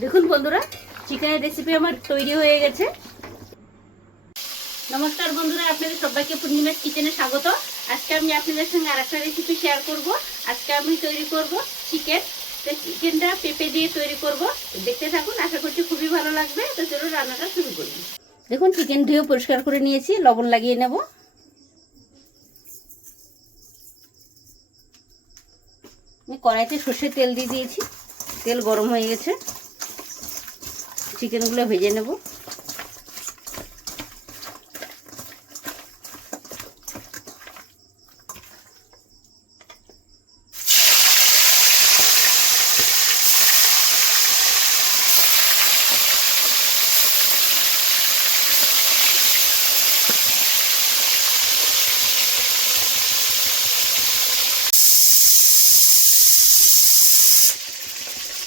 দেখুন বন্ধুরা, চিকেনের রেসিপি আমার তৈরি হয়ে গেছে। নমস্কার বন্ধুরা, আপনাদের সবাইকে পূর্ণিমাস কিচেনে স্বাগত। আজকে আমি আপনাদের সঙ্গে আরেকটা রেসিপি শেয়ার করব। আজকে আমি তৈরি করব চিকেন। চিকেনটা পেঁপে দিয়ে তৈরি করব। দেখতে থাকুন, আশা করছি খুবই ভালো লাগবে। তো চলুন রান্নাটা শুরু করি। দেখুন, চিকেন ধুয়ে পরিষ্কার করে নিয়েছি, লবণ লাগিয়ে নেব। আমি কড়াইতে সর্ষের তেল দিয়ে দিয়েছি, তেল গরম হয়ে গেছে। চিকেনগুলো ভেজে নেব।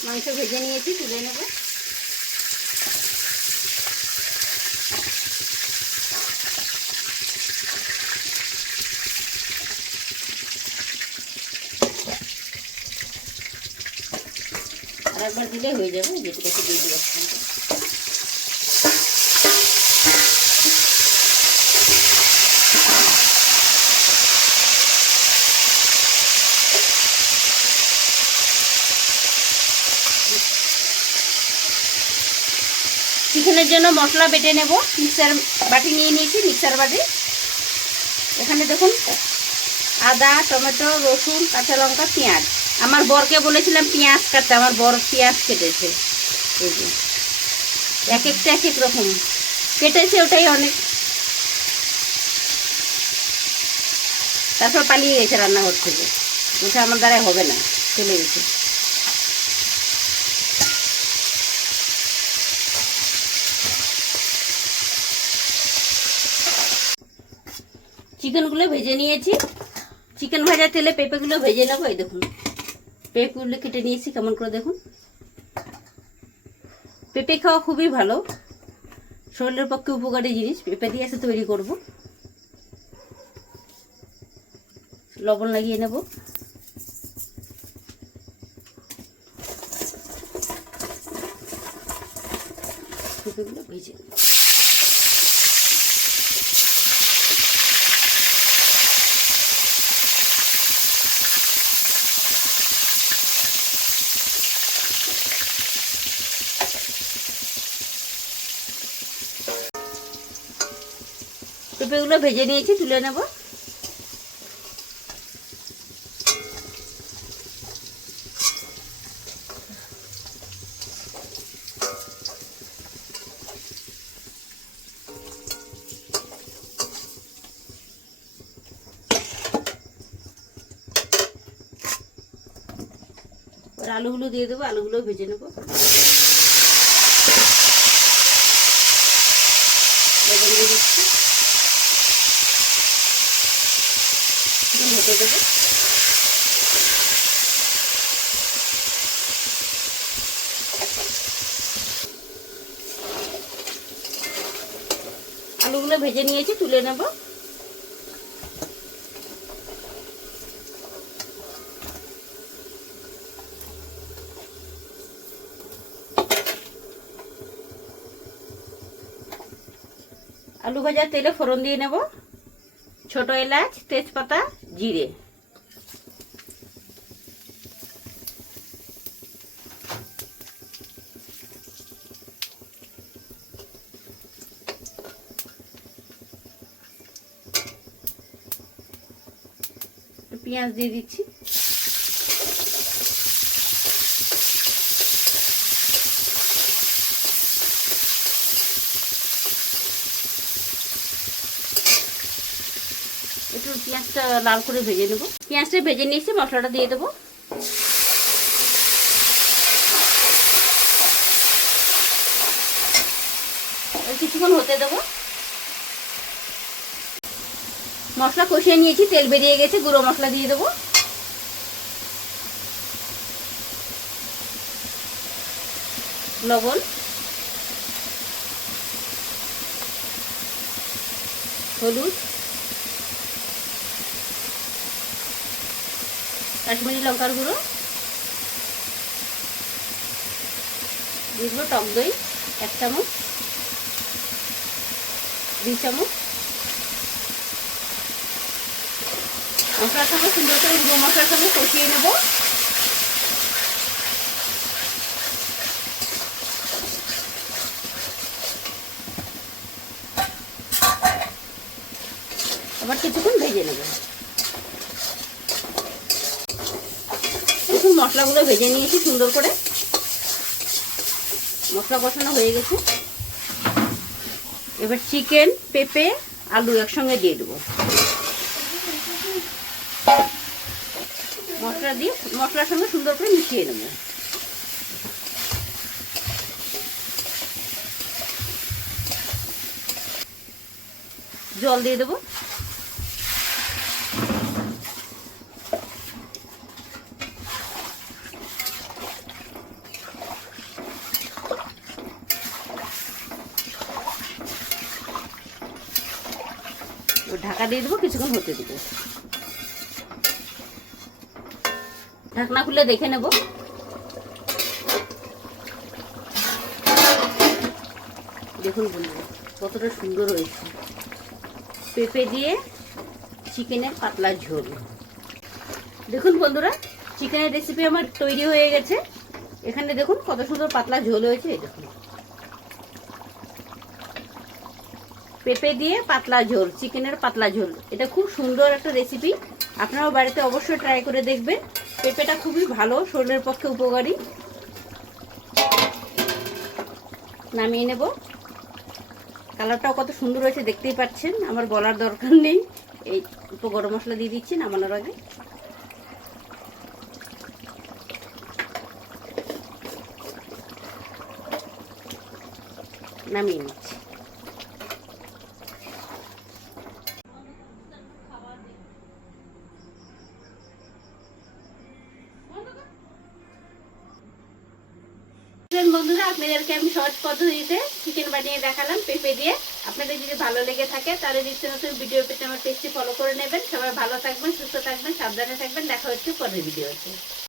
মাংস ভেজে নিয়েছি, তুলে নেব। আর একবার দিলে হয়ে যাবে, যেটুকু দিয়ে দিব। চিকেনের জন্য মশলা বেটে নেব। মিক্সার বাটি নিয়ে নিয়েছি, মিক্সার বাটি। এখানে দেখুন, আদা, টমেটো, রসুন, কাঁচা লঙ্কা, পেঁয়াজ। আমার বরকে বলেছিলাম পেঁয়াজ কাটতে, আমার বর পেঁয়াজ কেটেছে। এই যে এক একটা এক এক রকম কেটেছে, ওটাই অনেক। তারপর পালিয়ে গেছে রান্নাঘর থেকে, ওটা আমার দ্বারাই হবে না, চলে গেছে। চিকেনগুলো ভেজে নিয়েছি। চিকেন ভাজা তেলে পেঁপেগুলো ভেজে নেবো। এই দেখুন, পেঁপেগুলো কেটে নিয়েছি কেমন করে, দেখুন। পেঁপে খাওয়া খুবই ভালো, শরীরের পক্ষে উপকারী জিনিস। পেঁপে দিয়ে এসে তৈরি করব। লবণ লাগিয়ে নেব। পেঁপেগুলো ভেজে নেব। পেঁপেগুলো ভেজে নিয়েছি, তুলে নেব। আলুগুলো দিয়ে দেবো, আলুগুলো ভেজে নেব। হতে দেবো। আলুগুলো ভেজে নিয়েছি, তুলে নেব। আলু ভাজার তেলে ফোড়ন দিয়ে নেব। ছোট এলাচ, তেজপাতা, জিরে। পেঁয়াজ দিয়ে দিচ্ছি। একটু পেঁয়াজটা লাল করে ভেজে নেব। পেঁয়াজটা ভেজে নিয়েছি, মশলাটা দিয়ে দেবো। কিছুক্ষণ হতে দেবো। মশলা কষিয়ে নিয়েছি, তেল বেরিয়ে গেছে, গুঁড়ো মশলা দিয়ে দেবো। লবণ, হলুদ, কাশ্মীরি লঙ্কার গুঁড়ো, দিয়ে দেবো টক দই 1 চামচ, 2 চামচ। মশলার সঙ্গে সুন্দর করে গুঁড়ো মশলার সঙ্গে কষিয়ে নেব। আবার কিছুক্ষণ ভেজে নেব। দেখুন মশলাগুলো ভেজে নিয়েছি সুন্দর করে, মশলা কষানো হয়ে গেছে। এবার চিকেন, পেঁপে, আলু একসঙ্গে দিয়ে দেবো। মশলার সঙ্গে সুন্দর করে মিশিয়ে নেব। জল দিয়ে দেবো। ঢাকা দিয়ে দেবো, কিছুক্ষণ হতে দেবো। ঢাকনা খুলে দেখে নেব। দেখুন বন্ধুরা কতটা সুন্দর হয়েছে, পেঁপে দিয়ে চিকেনের পাতলা ঝোল। দেখুন বন্ধুরা চিকেনের রেসিপি আমার তৈরি হয়ে গেছে। এখানে দেখুন কত সুন্দর পাতলা ঝোল হয়েছে। এই দেখুন পেঁপে দিয়ে পাতলা ঝোল, চিকেনের পাতলা ঝোল, এটা খুব সুন্দর একটা রেসিপি। আপনারাও বাড়িতে অবশ্যই ট্রাই করে দেখবেন। পেঁপেটা খুবই ভালো, শরীরের পক্ষে উপকারী। নামিয়ে নেব। কালারটাও কত সুন্দর হয়েছে দেখতেই পাচ্ছেন, আমার বলার দরকার নেই। এই উপর গরম মশলা দিয়ে দিচ্ছি নামানোর আগে। নামিয়ে নিচ্ছি। বন্ধুরা আপনাদেরকে আমি সহজ পদ্ধতিতে চিকেন বানিয়ে দেখালাম পেঁপে দিয়ে। আপনাদের যদি ভালো লেগে থাকে তাহলে নিত্য নতুন ভিডিও পেতে আমার পেজটি ফলো করে নেবেন। সবাই ভালো থাকবেন, সুস্থ থাকবেন, সাবধানে থাকবেন। দেখা হচ্ছে পরের ভিডিওতে।